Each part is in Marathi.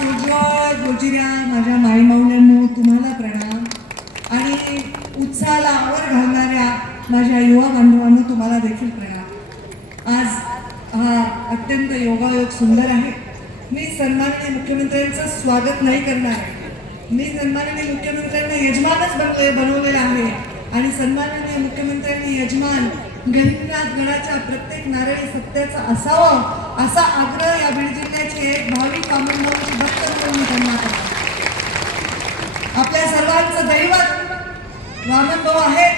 उज्ज्वल गोजिऱ्या माझ्या माईमाऊल्यांनो तुम्हाला प्रणाम आणि उत्साहाला आवर घालणाऱ्या माझ्या युवा बांधवांनो तुम्हाला देखील प्रणाम। आज हा अत्यंत योगायोग सुंदर आहे। मी सन्माननीय मुख्यमंत्र्यांचं स्वागत नाही करणार आहे। मी सन्माननीय मुख्यमंत्र्यांना यजमानच बनवलेला आहे आणि सन्माननीय मुख्यमंत्र्यांनी यजमान गहिनीनाथ गडाच्या प्रत्येक नारळी सत्याचा असावं असा आग्रह या बीड जिल्ह्याचे एक भाविक बांधवांची भक्त म्हणून त्यांना करतो। आपल्या सर्वांचं दैवत वामनभाऊ आहे,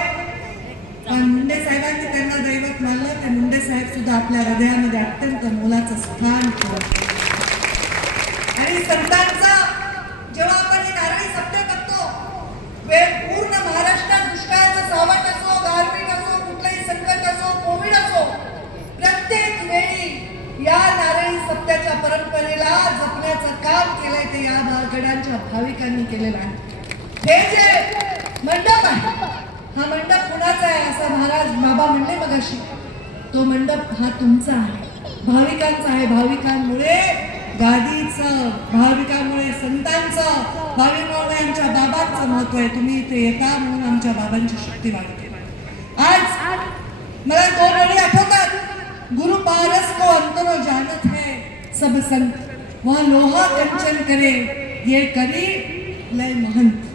पण मुंडे साहेबांनी त्यांना दैवत मानलं। ते मुंडे साहेब सुद्धा आपल्या हृदयामध्ये अत्यंत मोलाचं स्थान ठेवलं आणि संतांचा जेव्हा आपण हे नारळी सत्य करतो, पूर्ण महाराष्ट्रात दुष्काळाचं सावट असो, गारपीट असो, कुठलंही संकट असो, कोविड असो, प्रत्येक वेळी या नारळी सत्याच्या परंपरेला जपण्याचं काम केलंय ते या गडांच्या भाविकांनी केलेलं आहे। हे जे मंडप आहे, हा मंडप कुणाचा आहे असं महाराज बाबा म्हणले मगाशी, तो मंडप हा तुमचा आहे, भाविकांचा आहे। भाविकांमुळे गादीचं, भाविकांमुळे संतांचं, भाविकांच्या बाबांचं महत्व आहे। तुम्ही इथे येता म्हणून आमच्या बाबांची शक्ती वाढते। आज मला दोन ओळी आठवतात, गुरु पारस को अंतरो जानत है सब संत, वह लोहा कंचन करे ये करी लय महंत।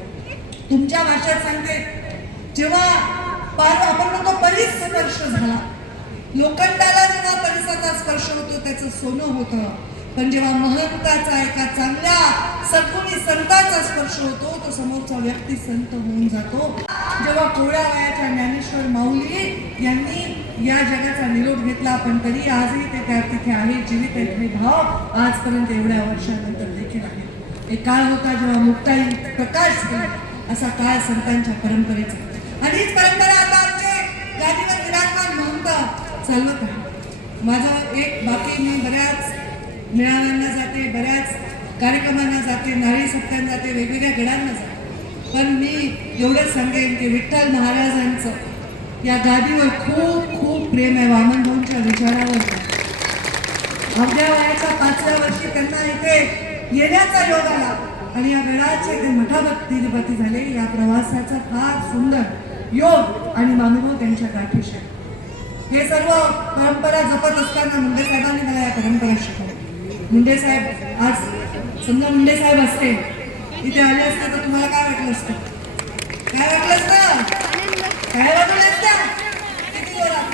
तुमच्या भाषेत सांगते, जेव्हा आपण म्हणतो परिस्पर्श झाला, लोखंडाला जेव्हा परिसराचा स्पर्श होतो त्याचं सोनं होतं, पण जेव्हा महंताचा एका चांगल्या सद्गुणी संताचा स्पर्श होतो तो समोरचा व्यक्ती संत होऊन जातो। जेव्हा कोवळ्या वयाच्या ज्ञानेश्वर माऊली यांनी या जगाचा निरोप घेतला, पण तरी आजही ते त्या तिथे आहे, जीवित आहेत। हे भाव आजपर्यंत एवढ्या वर्षानंतर देखील आहे। एक काळ होता जेव्हा मुक्ताई प्रकाश झाला, असा काळ संतांच्या परंपरेचा आणि हीच परंपरा आता आमचे गादीवर विराजमान महंत चालवत आहे। माझं एक बाकी, मी बऱ्याच मेळाव्यांना जाते, बऱ्याच कार्यक्रमांना जाते, नारळी सत्यांना जाते, वेगवेगळ्या गडांना जाते, पण मी एवढंच सांगेन की विठ्ठल महाराजांचं या गादीवर खूप खूप प्रेम आहे, वामनभाऊंच्या विचारावर। अवघ्या वयाच्या 5व्या वर्षी त्यांना इथे येण्याचा योग आला आणि या गडाचे ते मठापती झाले। या प्रवासाचा फार सुंदर योग आणि मानव त्यांच्या गाठीशी। हे सर्व परंपरा जपत असताना मुंडे साहेबांनी मला या परंपरा शिकवल्या। मुंडे साहेब, आज समजा मुंडे साहेब असते इथे आले असते तर तुम्हाला काय वाटलं असतं? काय वाटलं असतं? काय वाटलं असतं? किती जोरात?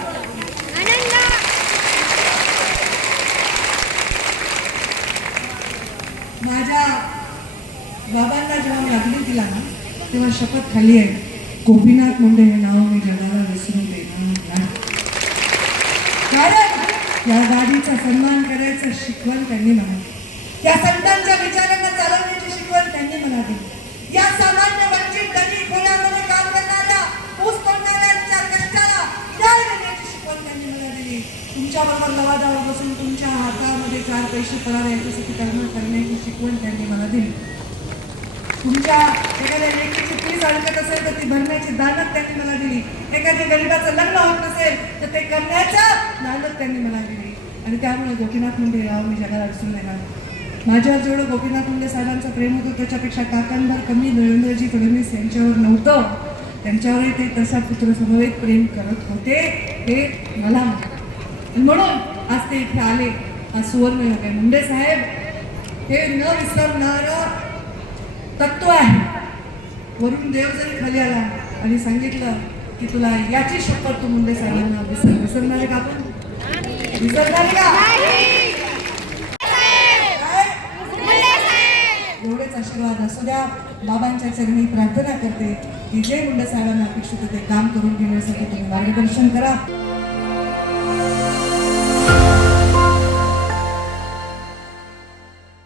माझ्या बाबांना जेव्हा मी अग्नी दिला ना, तेव्हा शपथ खाली आहे, गोपीनाथ मुंडे हे नाव मी जगाला विसरून देणार नाही। कारण या गाडीचा सन्मान करायचं शिकवण त्यांनी मला दिली, या संतांच्या विचारांना चालवण्याची शिकवण त्यांनी मला दिली। या सामान्य वंचित गरीब खोल्यामध्ये काम करणाऱ्या, ऊस तोडणाऱ्यांच्या कष्टाला न्याय देण्याची शिकवण त्यांनी मला दिली। तुमच्या बरोबर लवादावर बसून तुमच्या हातामध्ये 4 पैसे पडावे याच्यासाठी कर्म करण्याची शिकवण त्यांनी मला दिली। तुमच्या एखाद्या लेकीची फीस अडकत असेल तर ती भरण्याची दानत त्यांनी मला दिली। एखाद्या गरीबाचं लग्न होत नसेल तर ते करण्याचं दानत त्यांनी मला दिली। आणि त्यामुळे गोपीनाथ मुंडे राव मी जगाला विसरून येणार। माझ्यावर जेवढं गोपीनाथ मुंडे साहेबांचं प्रेम होतं त्याच्यापेक्षा काकांभर कमी देवेंद्रजी फडणवीस यांच्यावर नव्हतं। त्यांच्यावरही ते तसा पुत्र समवेत प्रेम करत होते, हे मला माहिती। म्हणून आज ते इथे आले, हा सुवर्ण योग आहे। मुंडे साहेब हे न विसरणारं तत्व आहे। वरून देव जरी खाली आला आणि सांगितलं की तुला याची शपथ, तू मुंडे साहेबांना विसरणार आहे का? आपण विसरणार का? एवढेच आशीर्वाद असू द्या। बाबांच्या चरणी प्रार्थना करते की जे मुंडे साहेबांना अपेक्षित ते काम करून घेण्यासाठी तुम्ही मार्गदर्शन करा।